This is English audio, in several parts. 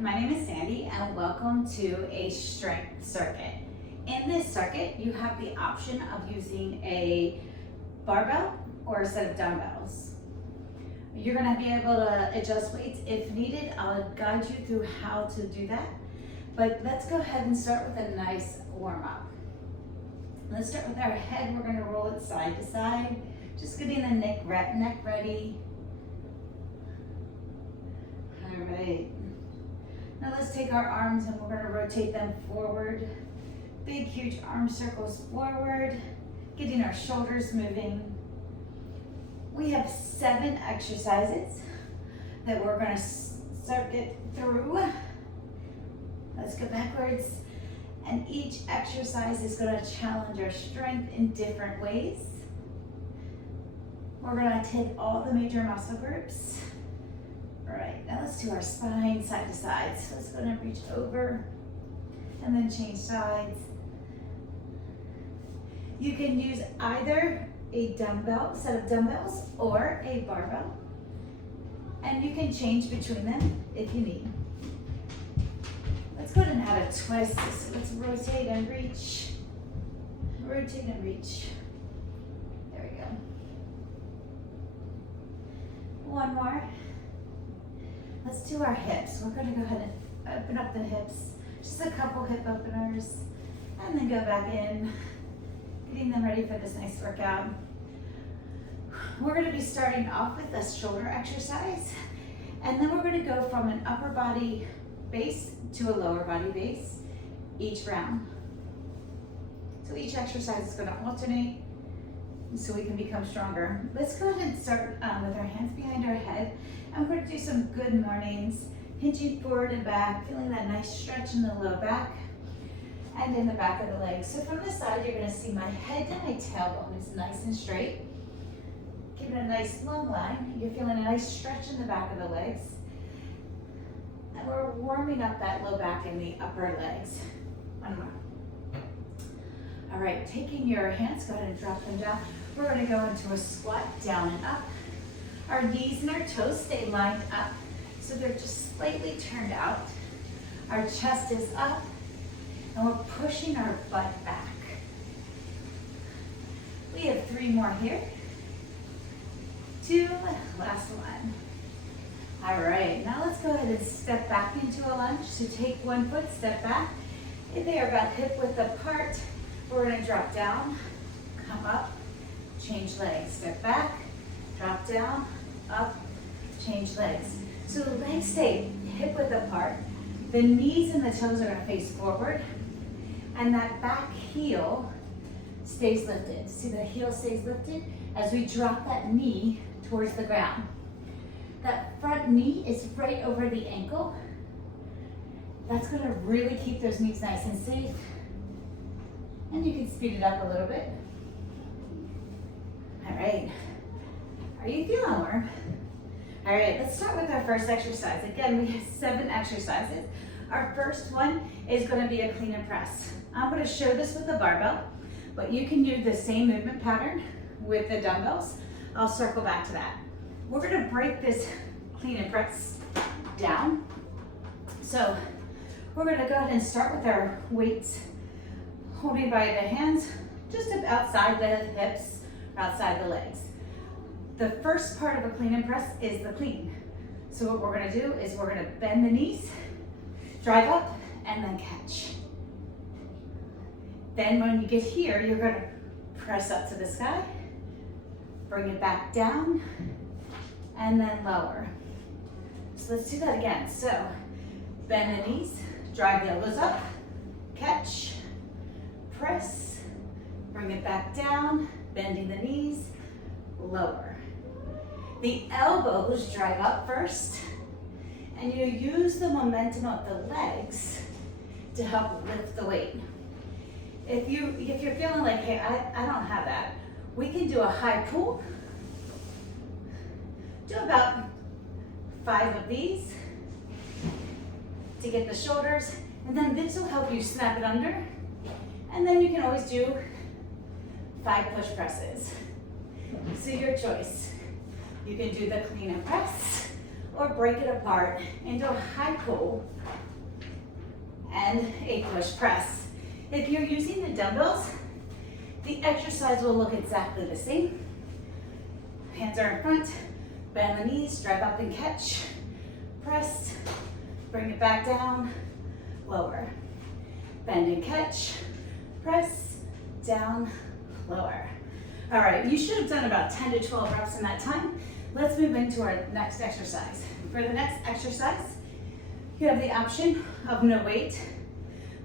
my name is Sandy and welcome to a strength circuit. In this circuit, you have the option of using a barbell or a set of dumbbells. You're gonna be able to adjust weights if needed. I'll guide you through how to do that. But let's go ahead and start with a nice warm up. Let's start with our head. We're gonna roll it side to side, just getting the neck ready. All right. Now let's take our arms and we're going to rotate them forward. Big, huge arm circles forward, getting our shoulders moving. We have 7 exercises that we're going to circuit through. Let's go backwards. And each exercise is going to challenge our strength in different ways. We're going to hit all the major muscle groups. All right, now let's do our spine side to side. So let's go and reach over and then change sides. You can use either a set of dumbbells or a barbell. And you can change between them if you need. Let's go ahead and add a twist. So let's rotate and reach. Rotate and reach. There we go. One more. Let's do our hips. We're going to go ahead and open up the hips. Just a couple hip openers. And then go back in. Getting them ready for this nice workout. We're going to be starting off with a shoulder exercise. And then we're going to go from an upper body base to a lower body base each round. So each exercise is going to alternate so we can become stronger. Let's go ahead and start with our hands behind our head. And we're going to do some good mornings, hinging forward and back, feeling that nice stretch in the low back and in the back of the legs. So from this side, you're going to see my head and my tailbone is nice and straight. Give it a nice long line. You're feeling a nice stretch in the back of the legs. And we're warming up that low back and the upper legs. One more. All right, taking your hands, go ahead and drop them down. We're going to go into a squat, down and up. Our knees and our toes stay lined up, so they're just slightly turned out. Our chest is up, and we're pushing our butt back. We have 3 more here. 2, last one. All right, now let's go ahead and step back into a lunge. So take one foot, step back. If they are about hip width apart, we're gonna drop down, come up, change legs, step back, drop down, up, change legs. So the legs stay hip width apart. The knees and the toes are gonna face forward. And that back heel stays lifted. See, the heel stays lifted as we drop that knee towards the ground. That front knee is right over the ankle. That's gonna really keep those knees nice and safe. And you can speed it up a little bit. All right. Are you feeling warm? All right, let's start with our first exercise. Again, we have 7 exercises. Our first one is going to be a clean and press. I'm going to show this with the barbell, but you can use the same movement pattern with the dumbbells. I'll circle back to that. We're going to break this clean and press down. So we're going to go ahead and start with our weights, holding by the hands, just outside the hips, outside the legs. The first part of a clean and press is the clean. So what we're gonna do is we're gonna bend the knees, drive up, and then catch. Then when you get here, you're gonna press up to the sky, bring it back down, and then lower. So let's do that again. So bend the knees, drive the elbows up, catch, press, bring it back down, bending the knees, lower. The elbows drive up first, and you use the momentum of the legs to help lift the weight. If you're feeling like, hey, I don't have that, we can do a high pull. Do about 5 of these to get the shoulders, and then this will help you snap it under, and then you can always do 5 push presses. So your choice. You can do the clean and press, or break it apart into a high pull and a push press. If you're using the dumbbells, the exercise will look exactly the same. Hands are in front, bend the knees, drive up and catch, press, bring it back down, lower. Bend and catch, press, down, lower. All right, you should have done about 10 to 12 reps in that time. Let's move into our next exercise. For the next exercise, you have the option of no weight,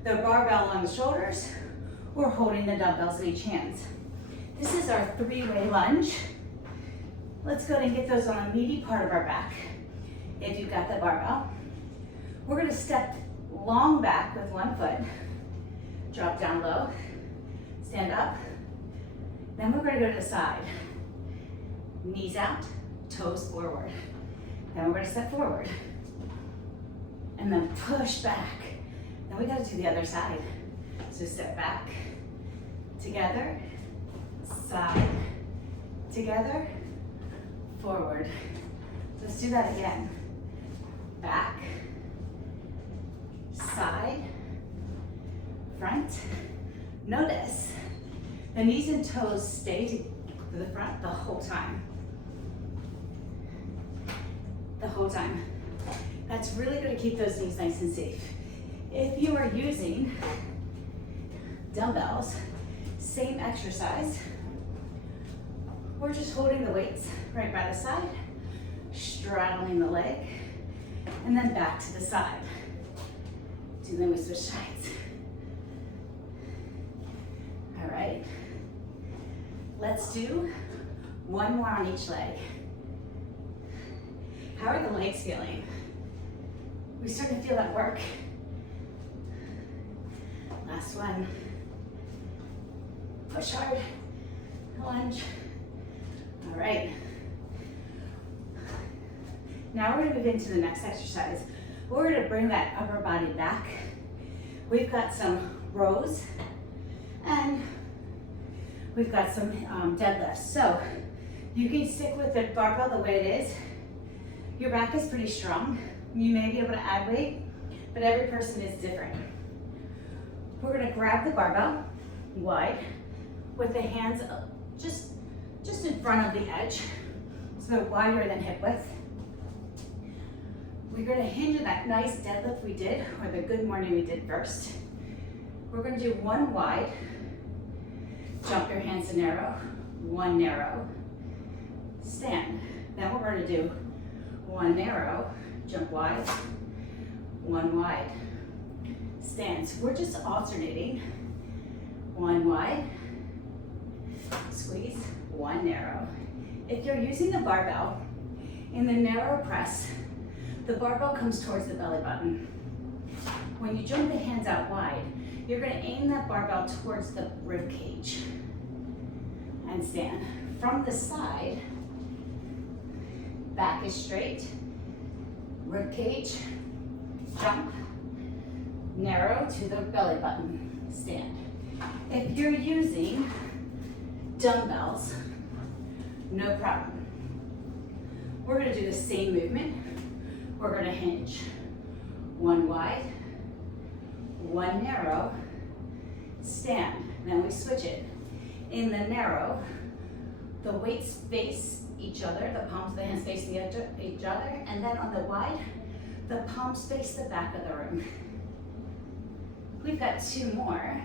the barbell on the shoulders, or holding the dumbbells in each hand. This is our three-way lunge. Let's go ahead and get those on a meaty part of our back. If you've got the barbell, we're gonna step long back with one foot, drop down low, stand up, then we're gonna go to the side. Knees out, toes forward. Then we're gonna step forward. And then push back. Then we gotta do the other side. So step back, together, side, together, forward. Let's do that again. Back, side, front. Notice the knees and toes stay to the front the whole time. The whole time. That's really going to keep those knees nice and safe. If you are using dumbbells, same exercise. We're just holding the weights right by the side, straddling the leg, and then back to the side. And then we switch sides. All right. Let's do one more on each leg. How are the legs feeling? We start to feel that work. Last one. Push hard, lunge. All right. Now we're gonna move into the next exercise. We're gonna bring that upper body back. We've got some rows and we've got some deadlifts. So you can stick with the barbell the way it is. Your back is pretty strong. You may be able to add weight, but every person is different. We're gonna grab the barbell wide with the hands just in front of the edge, so they're wider than hip width. We're gonna hinge on that nice deadlift we did, or the good morning we did first. We're gonna do one wide, jump your hands to narrow, one narrow, stand. Then we're gonna do one narrow, jump wide, one wide, stand. So we're just alternating, one wide, squeeze, one narrow. If you're using the barbell, in the narrow press, the barbell comes towards the belly button. When you jump the hands out wide, you're gonna aim that barbell towards the rib cage and stand. From the side, back is straight, rib cage, jump, narrow to the belly button, stand. If you're using dumbbells, no problem. We're gonna do the same movement. We're gonna hinge. One wide, one narrow, stand. Then we switch it. In the narrow, the weights face each other, the palms of the hands facing each other, and then on the wide, the palms face the back of the room. We've got two more.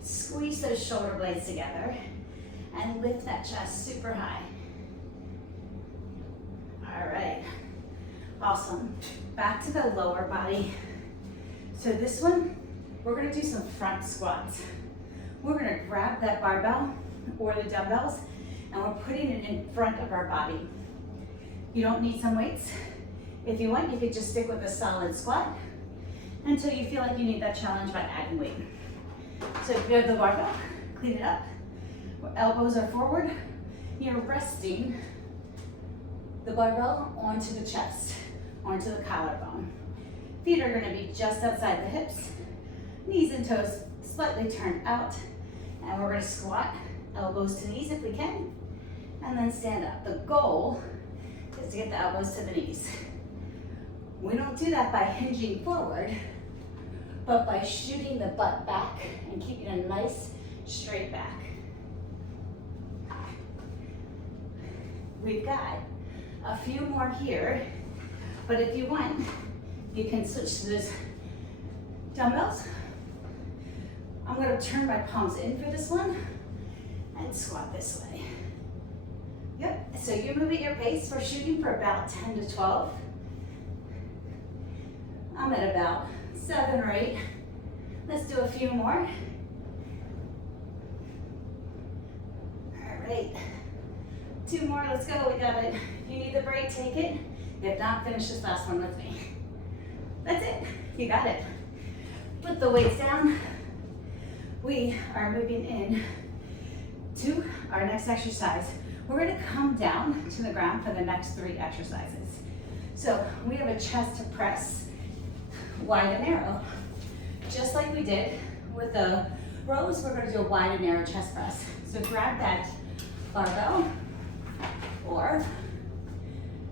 Squeeze those shoulder blades together and lift that chest super high. All right, awesome. Back to the lower body. So this one, we're gonna do some front squats. We're gonna grab that barbell or the dumbbells and we're putting it in front of our body. You don't need some weights. If you want, you could just stick with a solid squat until you feel like you need that challenge by adding weight. So if you have the barbell, clean it up. Elbows are forward. You're resting the barbell onto the chest, onto the collarbone. Feet are gonna be just outside the hips. Knees and toes slightly turned out. And we're gonna squat, elbows to knees if we can, and then stand up. The goal is to get the elbows to the knees. We don't do that by hinging forward, but by shooting the butt back and keeping a nice straight back. We've got a few more here, but if you want, you can switch to those dumbbells. I'm gonna turn my palms in for this one and squat this way. Yep, so you move at your pace. We're shooting for about 10 to 12. I'm at about 7 or 8. Let's do a few more. All right, 2 more, let's go, we got it. If you need the break, take it. If not, finish this last one with me. That's it, you got it. Put the weights down. We are moving in to our next exercise. We're gonna come down to the ground for the next 3 exercises. So we have a chest to press, wide and narrow. Just like we did with the rows, we're gonna do a wide and narrow chest press. So grab that barbell or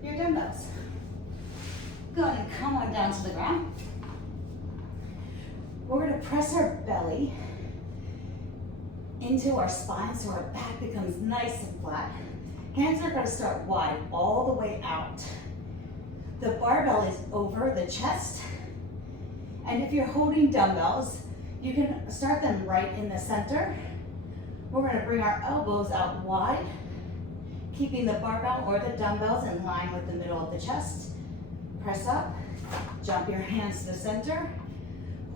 your dumbbells. Go ahead and come on down to the ground. We're gonna press our belly into our spine so our back becomes nice and flat. Hands are gonna start wide all the way out. The barbell is over the chest. And if you're holding dumbbells, you can start them right in the center. We're gonna bring our elbows out wide, keeping the barbell or the dumbbells in line with the middle of the chest. Press up, jump your hands to the center,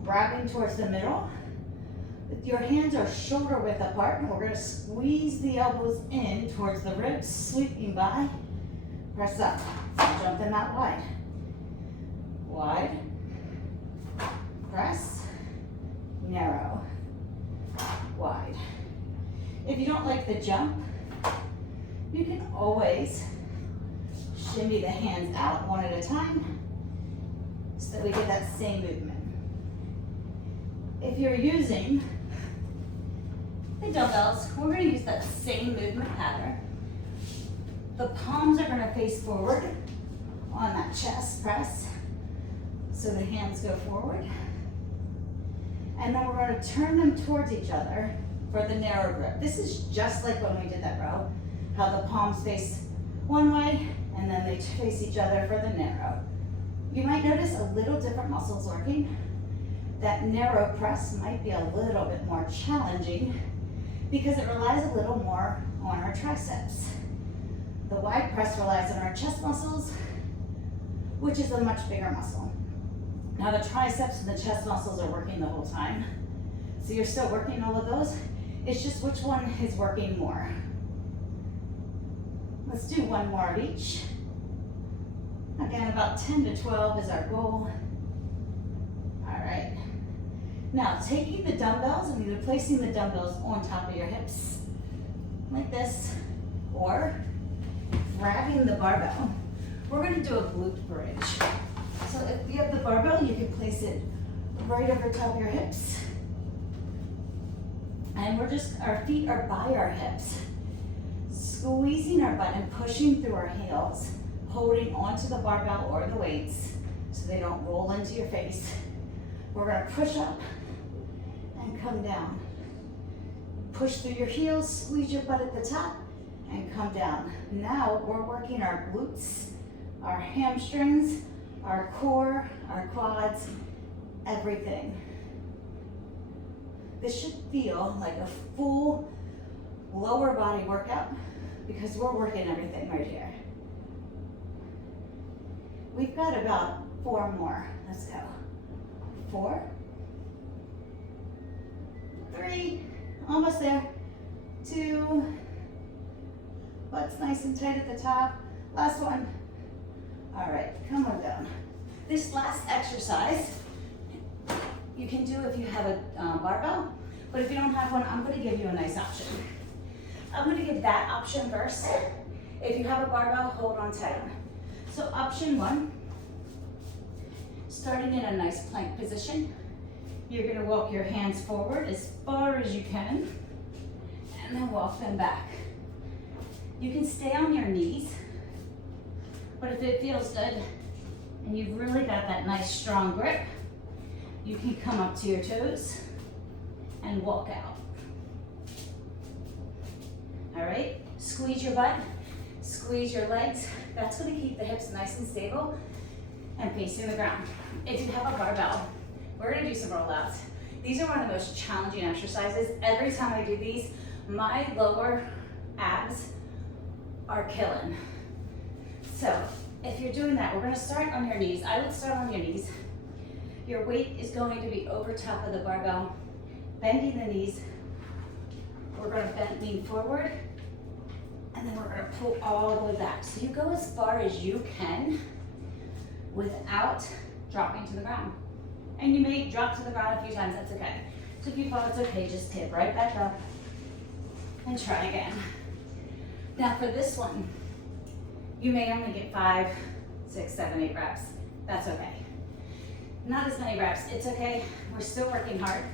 grabbing towards the middle. Your hands are shoulder width apart, and we're gonna squeeze the elbows in towards the ribs, sweeping by. Press up, jump them out wide. Wide, press, narrow, wide. If you don't like the jump, you can always shimmy the hands out one at a time so that we get that same movement. If you're using the dumbbells, we're going to use that same movement pattern. The palms are going to face forward on that chest press, so the hands go forward. And then we're going to turn them towards each other for the narrow grip. This is just like when we did that row, how the palms face one way and then they face each other for the narrow. You might notice a little different muscles working. That narrow press might be a little bit more challenging because it relies a little more on our triceps. The wide press relies on our chest muscles, which is a much bigger muscle. Now the triceps and the chest muscles are working the whole time. So you're still working all of those. It's just which one is working more. Let's do 1 more of each. Again, about 10 to 12 is our goal. All right. Now, taking the dumbbells and either placing the dumbbells on top of your hips, like this, or grabbing the barbell. We're gonna do a glute bridge. So if you have the barbell, you can place it right over top of your hips. And our feet are by our hips, squeezing our butt and pushing through our heels, holding onto the barbell or the weights so they don't roll into your face. We're gonna push up and come down. Push through your heels, squeeze your butt at the top, and come down. Now we're working our glutes, our hamstrings, our core, our quads, everything. This should feel like a full lower body workout because we're working everything right here. We've got about 4 more. Let's go. 4, 3, almost there. 2, butt's nice and tight at the top. Last one. All right, come on down. This last exercise you can do if you have a barbell, but if you don't have one, I'm gonna give you a nice option. I'm gonna give that option first. If you have a barbell, hold on tight. So option 1, starting in a nice plank position, you're gonna walk your hands forward as far as you can, and then walk them back. You can stay on your knees, But if it feels good and you've really got that nice strong grip, you can come up to your toes and walk out. All right, squeeze your butt, squeeze your legs. That's gonna keep the hips nice and stable and facing the ground. If you have a barbell, we're gonna do some rollouts. These are one of the most challenging exercises. Every time I do these, my lower abs are killing. So if you're doing that, we're gonna start on your knees. I would start on your knees. Your weight is going to be over top of the barbell, bending the knees. We're gonna lean forward, and then we're gonna pull all the way back. So you go as far as you can without dropping to the ground. And you may drop to the ground a few times, that's okay. So if you fall, it's okay, just tip right back up and try again. Now for this one, you may only get 5, 6, 7, 8 reps. That's okay. Not as many reps, it's okay. We're still working hard.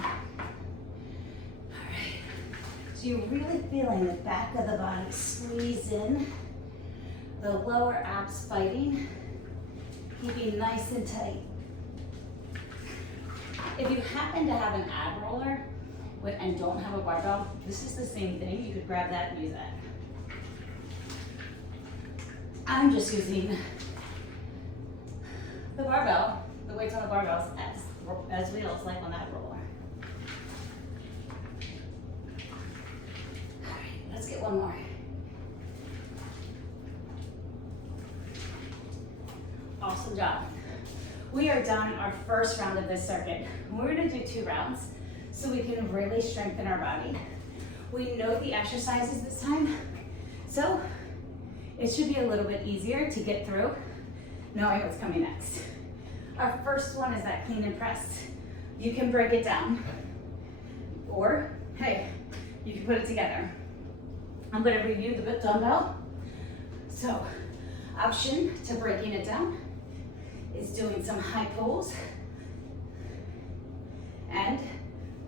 All right. So you're really feeling the back of the body squeeze in, the lower abs fighting, keeping nice and tight. If you happen to have an ab roller and don't have a barbell, this is the same thing. You could grab that and use that. I'm just using the barbell, the weights on the barbells as wheels, like on that roller. All right, let's get one more. Awesome job. We are done our first round of this circuit. We're gonna do 2 rounds so we can really strengthen our body. We know the exercises this time, so it should be a little bit easier to get through knowing what's coming next. Our first one is that clean and press. You can break it down, or hey, you can put it together. I'm gonna review the dumbbell. So, option to breaking it down is doing some high pulls and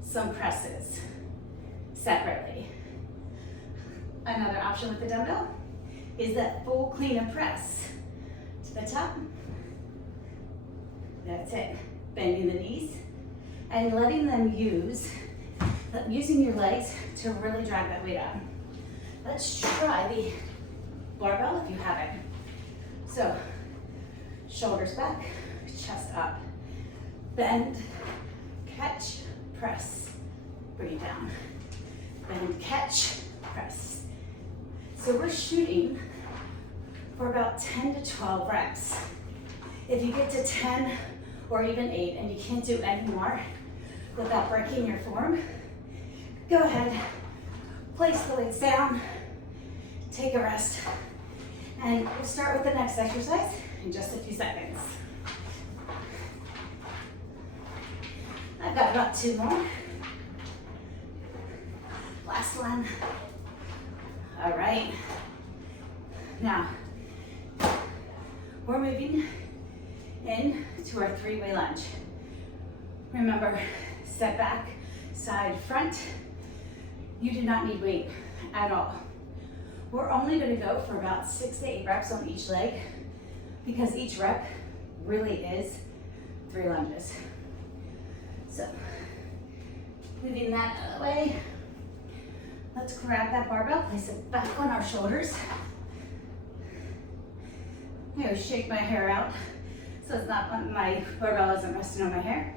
some presses separately. Another option with the dumbbell is that full clean and press to the top. That's it. Bending the knees and letting them using your legs to really drag that weight up. Let's try the barbell if you have it. So, shoulders back, chest up, bend, catch, press, bring it down, bend, catch, press. So we're shooting for about 10 to 12 reps. If you get to 10 or even 8 and you can't do any more without breaking your form, go ahead, place the weights down, take a rest, and we'll start with the next exercise in just a few seconds. I've got about 2 more. Last one. All right. Now, we're moving in to our 3-way lunge. Remember, step back, side, front. You do not need weight at all. We're only gonna go for about 6 to 8 reps on each leg because each rep really is 3 lunges. So, moving that out of the way. Let's grab that barbell, place it back on our shoulders. I'm gonna shake my hair out so it's not, my barbell isn't resting on my hair.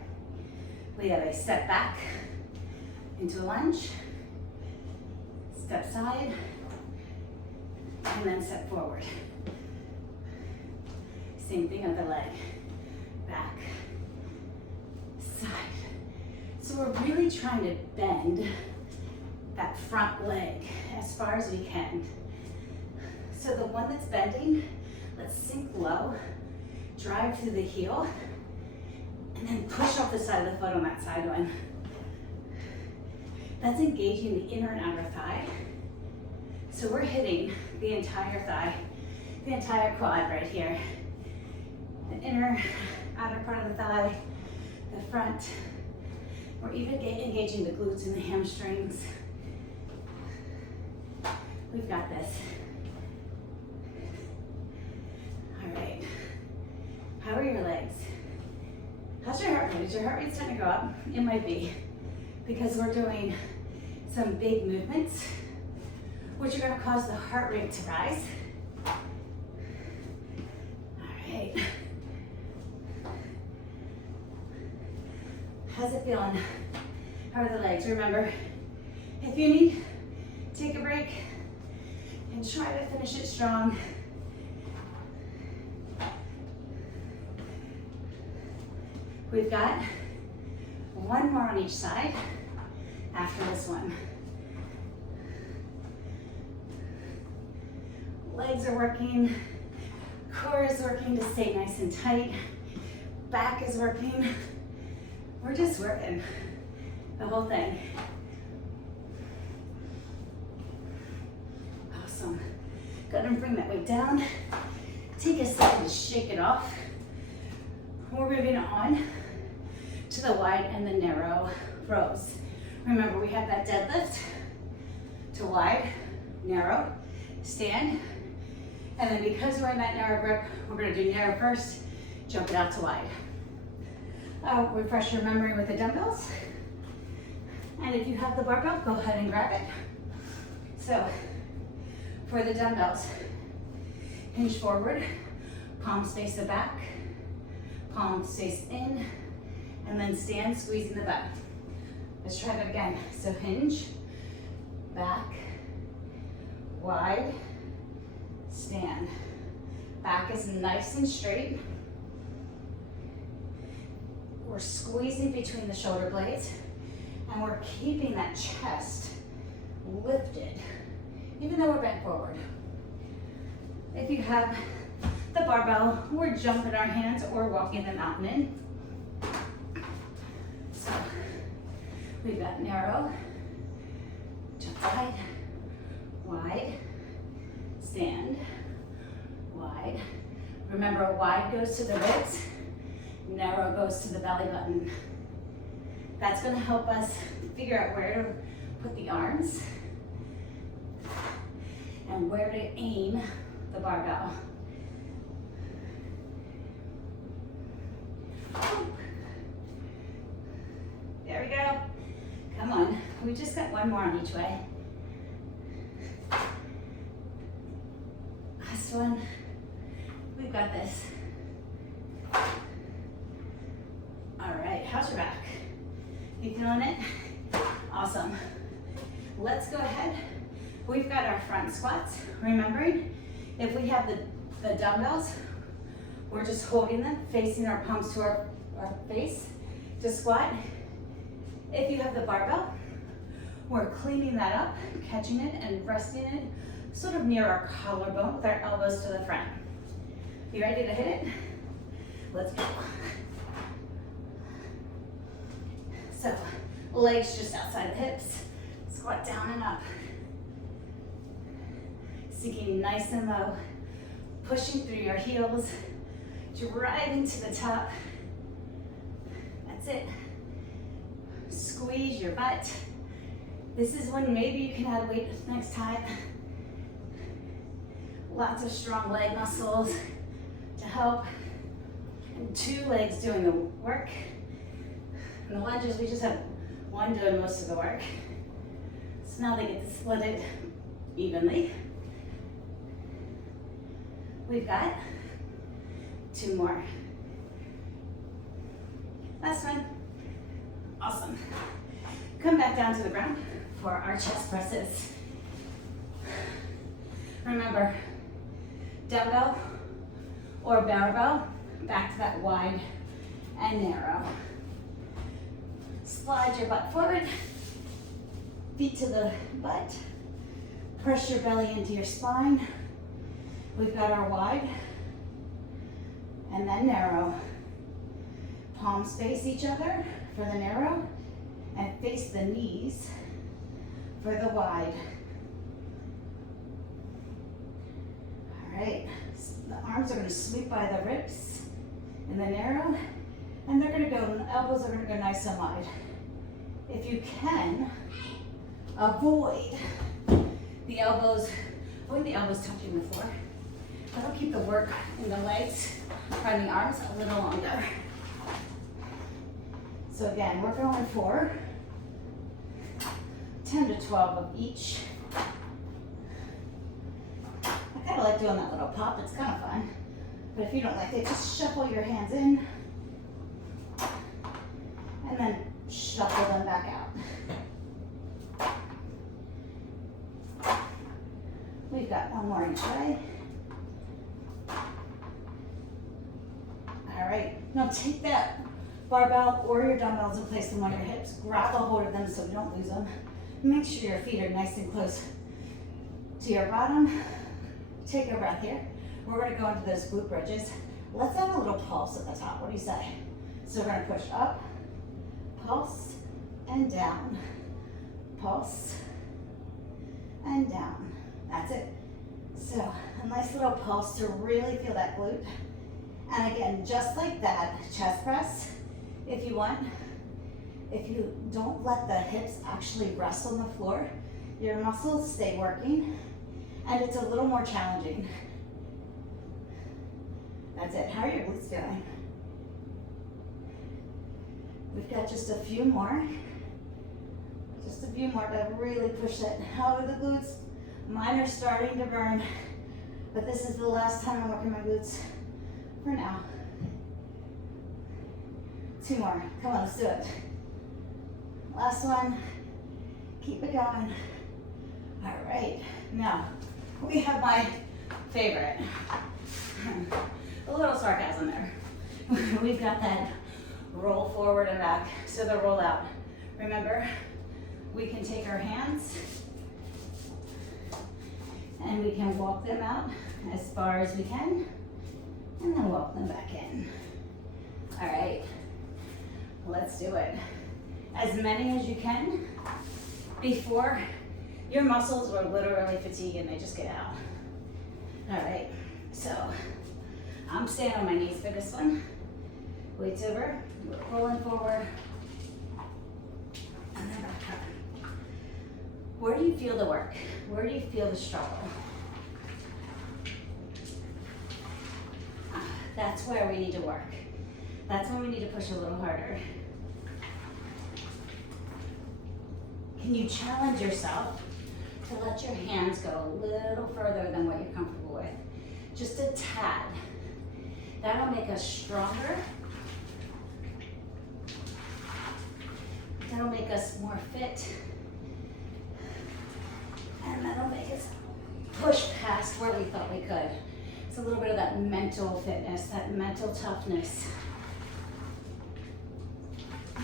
We have a step back into a lunge, step side, and then step forward. Same thing on the leg, back, side. So we're really trying to bend that front leg as far as we can. So the one that's bending, let's sink low, drive through the heel, and then push off the side of the foot on that side one. That's engaging the inner and outer thigh. So we're hitting the entire thigh, the entire quad right here. The inner, outer part of the thigh, the front. We're even engaging the glutes and the hamstrings. We've got this. How's your heart rate? Is your heart rate starting to go up? It might be, because we're doing some big movements, which are going to cause the heart rate to rise. All right. How's it feeling? How are the legs? Remember, if you need, take a break and try to finish it strong. We've got one more on each side after this one. Legs are working, core is working to stay nice and tight, back is working. We're just working the whole thing. Awesome. Go ahead and bring that weight down. Take a second to shake it off. We're moving on to the wide and the narrow rows. Remember, we have that deadlift to wide, narrow, stand, and then because we're in that narrow grip, we're gonna do narrow first, jump it out to wide. Refresh your memory with the dumbbells. And if you have the barbell, go ahead and grab it. So, for the dumbbells, hinge forward, palms face the back, palms face in, and then stand, squeezing the butt. Let's try that again. So hinge, back, wide, stand. Back is nice and straight. We're squeezing between the shoulder blades, and we're keeping that chest lifted, even though we're bent forward. If you have the barbell, we're jumping our hands or walking the mountain in. So we've got narrow, jump wide, wide, stand, wide. Remember, wide goes to the ribs, narrow goes to the belly button. That's going to help us figure out where to put the arms and where to aim the barbell. There we go. Come on. We just got one more on each way. Last one. We've got this. All right. How's your back? You feeling it? Awesome. Let's go ahead. We've got our front squats. Remembering, if we have the dumbbells, we're just holding them, facing our palms to our face to squat. If you have the barbell, we're cleaning that up, catching it and resting it sort of near our collarbone with our elbows to the front. You ready to hit it? Let's go. So, legs just outside the hips, squat down and up. Sinking nice and low, pushing through your heels, driving to the top. That's it. Squeeze your butt. This is when maybe you can add weight next time. Lots of strong leg muscles to help. And 2 legs doing the work. And the lunges, we just have one doing most of the work. So now they get to split it evenly. We've got 2 more. Last one. Awesome. Come back down to the ground for our chest presses. Remember, dumbbell or barbell, back to that wide and narrow. Slide your butt forward, feet to the butt, press your belly into your spine. We've got our wide and then narrow. Palms face each other for the narrow and face the knees for the wide. All right, the arms are going to sweep by the ribs in the narrow, and they're going to go, elbows are going to go nice and wide. If you can, avoid the elbows touching the floor. That'll keep the work in the legs and the arms a little longer. So again, we're going for 10 to 12 of each. I kind of like doing that little pop, it's kind of fun. But if you don't like it, just shuffle your hands in and then shuffle them back out. We've got one more each way. All right, now take that barbell or your dumbbells and place them on your hips. Grab a hold of them so you don't lose them. Make sure your feet are nice and close to your bottom. Take a breath here. We're gonna go into those glute bridges. Let's have a little pulse at the top. What do you say? So we're gonna push up, pulse, and down. Pulse, and down. That's it. So a nice little pulse to really feel that glute. And again, just like that, chest press, if you want. If you don't let the hips actually rest on the floor, your muscles stay working, and it's a little more challenging. That's it. How are your glutes feeling? We've got just a few more. Just a few more to really push it out of the glutes. Mine are starting to burn, but this is the last time I'm working my glutes for now. 2 more. Come on, let's do it. Last one. Keep it going. All right. Now, we have my favorite. A little sarcasm there. We've got that roll forward and back. So the roll out. Remember, we can take our hands and we can walk them out as far as we can and then walk them back in. All right, let's do it. As many as you can before your muscles will literally fatigue and they just get out. All right, so I'm staying on my knees for this one. Weights over, rolling forward, and then back up. Where do you feel the work? Where do you feel the struggle? That's where we need to work. That's when we need to push a little harder. Can you challenge yourself to let your hands go a little further than what you're comfortable with? Just a tad. That'll make us stronger. That'll make us more fit. And that'll make us push past where we thought we could. It's a little bit of that mental fitness, that mental toughness. I'm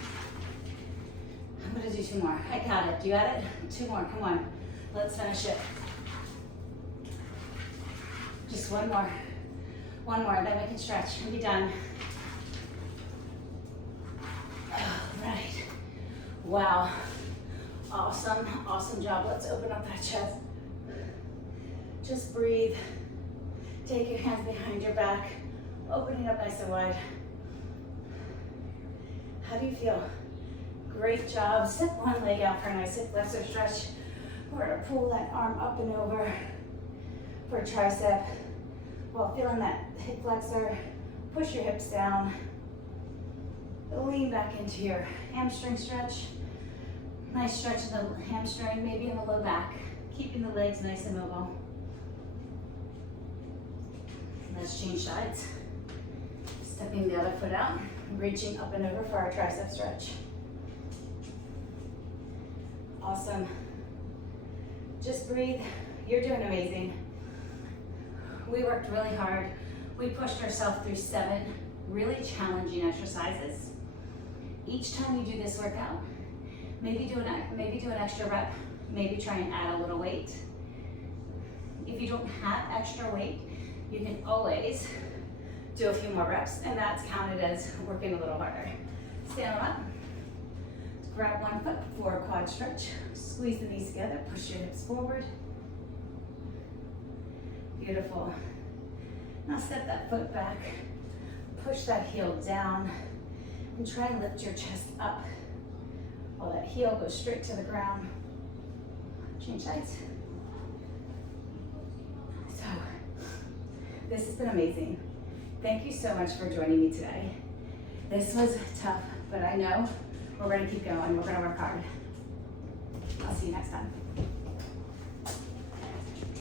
gonna do 2 more. I got it. You got it? 2 more. Come on. Let's finish it. Just 1 more. 1 more, then we can stretch and be done. All right. Wow. Awesome, awesome job. Let's open up that chest. Just breathe. Take your hands behind your back. Open it up nice and wide. How do you feel? Great job. Step one leg out for a nice hip flexor stretch. We're gonna pull that arm up and over for a tricep while feeling that hip flexor. Push your hips down. Lean back into your hamstring stretch. Nice stretch in the hamstring, maybe in the low back. Keeping the legs nice and mobile. Let's change sides. Stepping the other foot out, reaching up and over for our tricep stretch. Awesome. Just breathe. You're doing amazing. We worked really hard. We pushed ourselves through 7 really challenging exercises. Each time you do this workout, maybe do an extra rep, maybe try and add a little weight. If you don't have extra weight, you can always do a few more reps, and that's counted as working a little harder. Stand up, grab one foot for a quad stretch, squeeze the knees together, push your hips forward. Beautiful. Now step that foot back, push that heel down, and try and lift your chest up while that heel goes straight to the ground. Change sides. So, this has been amazing. Thank you so much for joining me today. This was tough, but I know we're gonna keep going. We're gonna work hard. I'll see you next time.